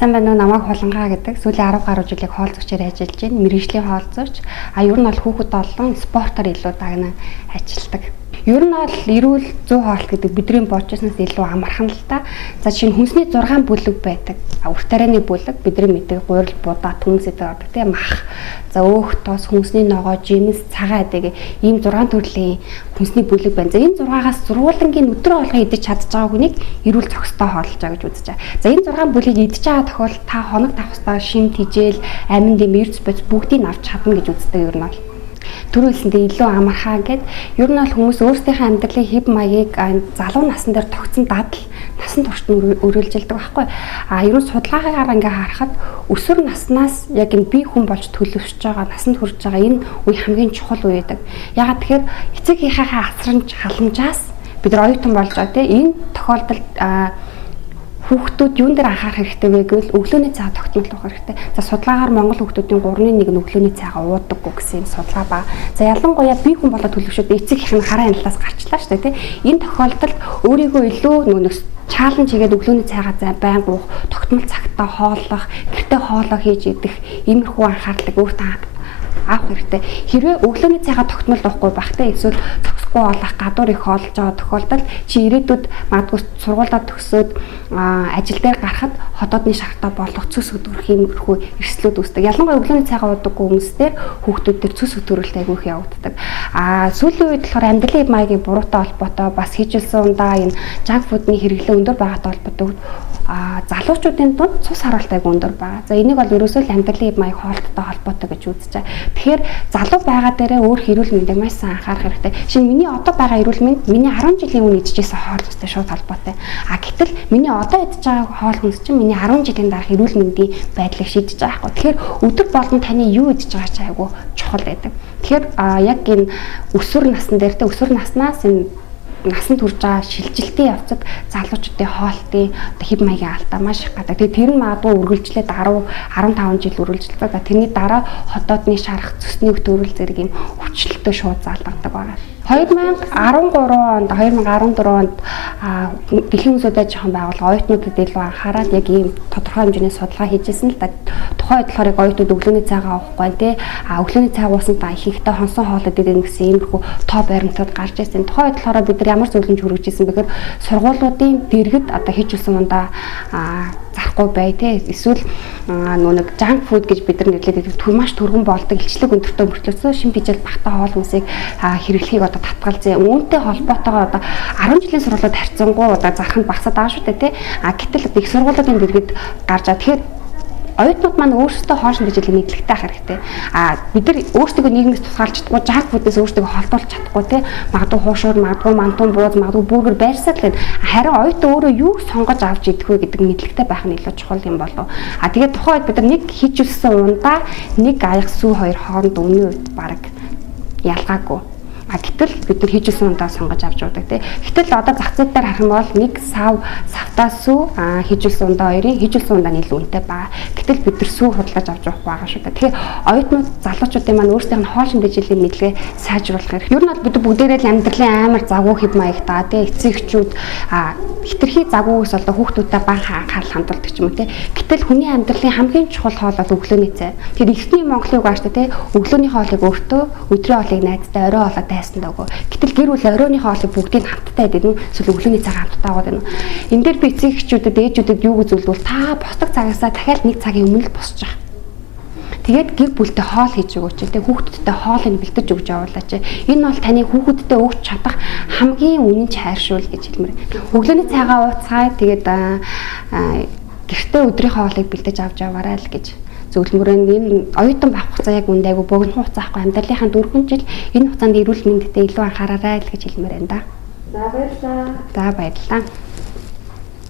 Сайн байна уу, намайг Хулангаа гэдэг. Сүүлийн 10 гаруй жилийн хоол зүйчээр ажиллаж байна. Мэргэжлийн хоол зүйч. Ер нь бол хүүхэд олон спортоор илүү дагнан ажилладаг. Ер нь бол эрүүл зүй хоолт гэдэг бидний бодчихснаас илүү амархан л та. За жишээ нь хүнсний 6 бүлэг байдаг. Уртарааны бүлэг бидний мэддэг гурил, будаа, түнс гэдэг ордог тийм мах. За өөх, тоос, хүнсний ногоо, жимс, цагаан гэдэг ийм 6 төрлийн хүнсний бүлэг байна. За энэ 6-аас зургуулангийн өдрөө болгон идэж чадж байгаа хүнийг эрүүл зохистой хоолж байгаа гэж үзэж байгаа. За энэ 6 бүлгийг идэж байгаа тохиолдолд та хоног давхстаа шим тижэл, амин дэм, эрдэс боц бүгдийг авч чадна гэж үздэг ер нь бол. Төрүүлсэндээ илүү амархаа гэд ер нь бол хүмүүс өөрсдийнхээ амьдралын хэв маягийг залуу насн дээр тогтсон дадал насан туршид өрөөлжилдэг байхгүй. Ер нь судалгаагаар ингээ харахад өсвөр наснаас яг энэ бие хүн болж төлөвшөж байгаа, насанд хүрэж байгаа энэ үе хамгийн чухал үе гэдэг. Ягаад тэгэхээр эцэг эхийнхээ асрамж халамжаас бид нар оюутан болж байгаа тийм энэ тохиолдолд хүүхдүүд юун дээр анхаарах хэрэгтэй вэ гэвэл өглөөний цай тогтмол уух хэрэгтэй. За судалгаагаар Монгол хүүхдүүдийн 3-1 нь өглөөний цайгаа уудаггүй гэсэн судалгаа ба. За ялангуяа бие хүн болоод төлөвшөд эцэг их нь хараа хяналтаас гарчлаа шүү дээ тийм. Энэ тохиолдолд өөрийгөө илүү нөөс чаленж хийгээд өглөөний цайгаа байнга уух, тогтмол цагтаа хооллох, гэртээ хоолоо хийж идэх, иймэрхүү анхаарлыг өөртөө авах хэрэгтэй. Хэрвээ өглөөний цайгаа тогтмол уухгүй багтаа эсвэл зогсохгүй болох гадуур их хоолж байгаа тохиолдолд чи ирээдүйд магадгүй сургуулаа төгсөөд ажил дээр гарахад хотоодны шаргатаа болох цөс өдөрөх иймэрхүү эрсдлүүд үүсдэг. Ялангуяа өглөөний цайгаа уудаггүй хүмүүстээр хүүхдүүд төр цөс өдөрөлт айгүйх явагддаг. Сүүлийн үед болохоор амьдралын хэв маягийн буруутай холбоотой бас хийжилсэн ундаа энэ junk food-ны хэрэглээ өндөр байгаатай холбоотой залуучуудын дунд цус харуултайг өндөр байгаа. За энийг бол ерөөсөө л амьдралын хэв маяг хоолттой холбоотой гэж үзэж байгаа. Тэгэхээр залуу байгаа дээрээ өөр эрүүл мэндийг маш сайн анхаарах хэрэгтэй. Шинэ миний одоо байгаа эрүүл мэнд миний 10 жилийн өмнө идчихсэн хоол хүнстэй шууд холбоотой. Гэтэл миний одоо идж байгаа хоол хүнс чинь миний 10 жилийн дараах эрүүл мэндийн байдлыг шийдэж байгаа байхгүй. Тэгэхээр өдөр болгон таны юу идж байгаа ч айгүй чухал байдаг. Тэгэхээр яг энэ өсвөр насн дээр те өсвөр наснаас энэ насанд хүрж байгаа шилжилтийн явцад залуучуудын хоолтын хэв маягийн алдаа маш их гадаг. Тэгээ тэр нь магадгүй үргэлжлээд 10-15 жил үргэлжилдэг. За тэрний дараа хотоодны шарах, цөсний төрөл зэрэг юм өвчлөлтөд шууд залгадаг байгаа. 2013 онд 2014 онд дэлхийн үндэсний жоохон байгууллага оюутнуудад илүү анхаарал яг ийм тодорхой хэмжээний судалгаа хийжсэн л да. Тухайн үед болохоор оюутнууд өглөөний цайгаа уухгүй тий. Өглөөний цай уусан та ихэнхдээ хонсон хоолой дээр гэсэн иймэрхүү тоо баримтууд гарч ирсэн. Тухайн үед болохоор бид нар ямар зөвлөмж хүргэж ирсэн бэхээр сургуулиудын дэргэд одоо хийжүүлсэн ундаа зарахгүй бай тий. Эсвэл нэг junk food гэж бид нар нэрлэдэг маш түргэн болдог илчлэг өндөртөө мөртлөөсөө шим тижэл багтаа хоол хүнсийг хэрэглэхийг одоо татгалзээ. Үүнтэй холбоотойгоо одоо 10 жилийн сургуулиуд харьцангуй одоо зарах нь багасаад байгаа шүү дээ тий. Гэтэл их сургуулиудын дэргэд гарч байгаа. Тэгэхээр оюутнууд маань өөрсдөө хоол шинжилгээ мэдлэгтэй ах хэрэгтэй. Бид нар өөрсдөө нийгмээс тусгаалж чадахгүй, junk food-ээс өөрсдөө холдуулж чадахгүй тий. Магадгүй хуушуур, магадгүй мантун бууз, магадгүй бургер байрсаад л. Харин оюутан өөрөө юу сонгож авч идэх вэ гэдэг мэдлэгтэй байх нь илүү чухал юм болов. Тэгээд тухайн үед бид нар нэг хийжүүлсэн ундаа нэг аяг сүү хоёр хооронд өмнө үед баг ялгаагүй. Гэтэл бид нар хийжүүлсэн ундаа сонгож авч уудаг тий. Гэтэл одоо зах зээл дээр харах юм бол нэг савтаа сүү хийжүүлсэн ундаа хоёрын хийжүүлсэн ундаа илүү үнэтэй байгаа. Гэтэл бид нар сүү худалдаж авч уух байгаа шүү дээ. Тэгэхээр оюутнууд залуучуудын маань өөрсдийнх нь хоол шинжилгээний мэдлэгээ сайжруулах хэрэг. Ер нь бол бид бүгдээрээ л амьдралын амар загвуу хэв маягтаа тий. Эцэг эхчүүд хитрхи загвуугаас одоо хүүхдүүдэд бага анхаарал хандуулдаг ч юм уу тий. Гэтэл хүний амьдралын хамгийн чухал хоол бол өглөөний цай. Тэгэхээр эхний Монголын үг ааштай тий. Өглөөний хоолыг өөртөө, өдрийн хоолыг найзтай, орой хоолоо тайсан даагүй. Гэтэл гэр бүл оройны хоолыг бүгдийг хамтдаа идэх нь эсвэл өглөөний цагаа хамтдаа уудаг нь. Энэ дээр би эцэг эхчүүдэд, ээжүүдэд юу гэж зөвлөвөл та босдог цагаасаа дахиад нэг цагийн өмнө л босч байгаа. Тэгээд гэр бүлтэй хоол хийж өгөөч тий. Хүүхдүүдтэй хоолыг бэлдэж өгч явуулаач. Энэ бол таны хүүхдүүдэд өгч чадах хамгийн үнэн чайршуул гэж хэлмээр. Өглөөний цайгаа ууцгаа тэгээд гэртээ өдрийн хоолыг бэлдэж авч яваарай л гэж зөвлөмөрөө энэ оюутан байх хугацаа яг үндэ айгу богино хугацаа ахгүй амьдралынхаа 4 жил энэ хугацаанд эрүүл мэндэд илүү анхаараарай л гэж хэлмээр байна да. За баярлалаа. За баярлалаа.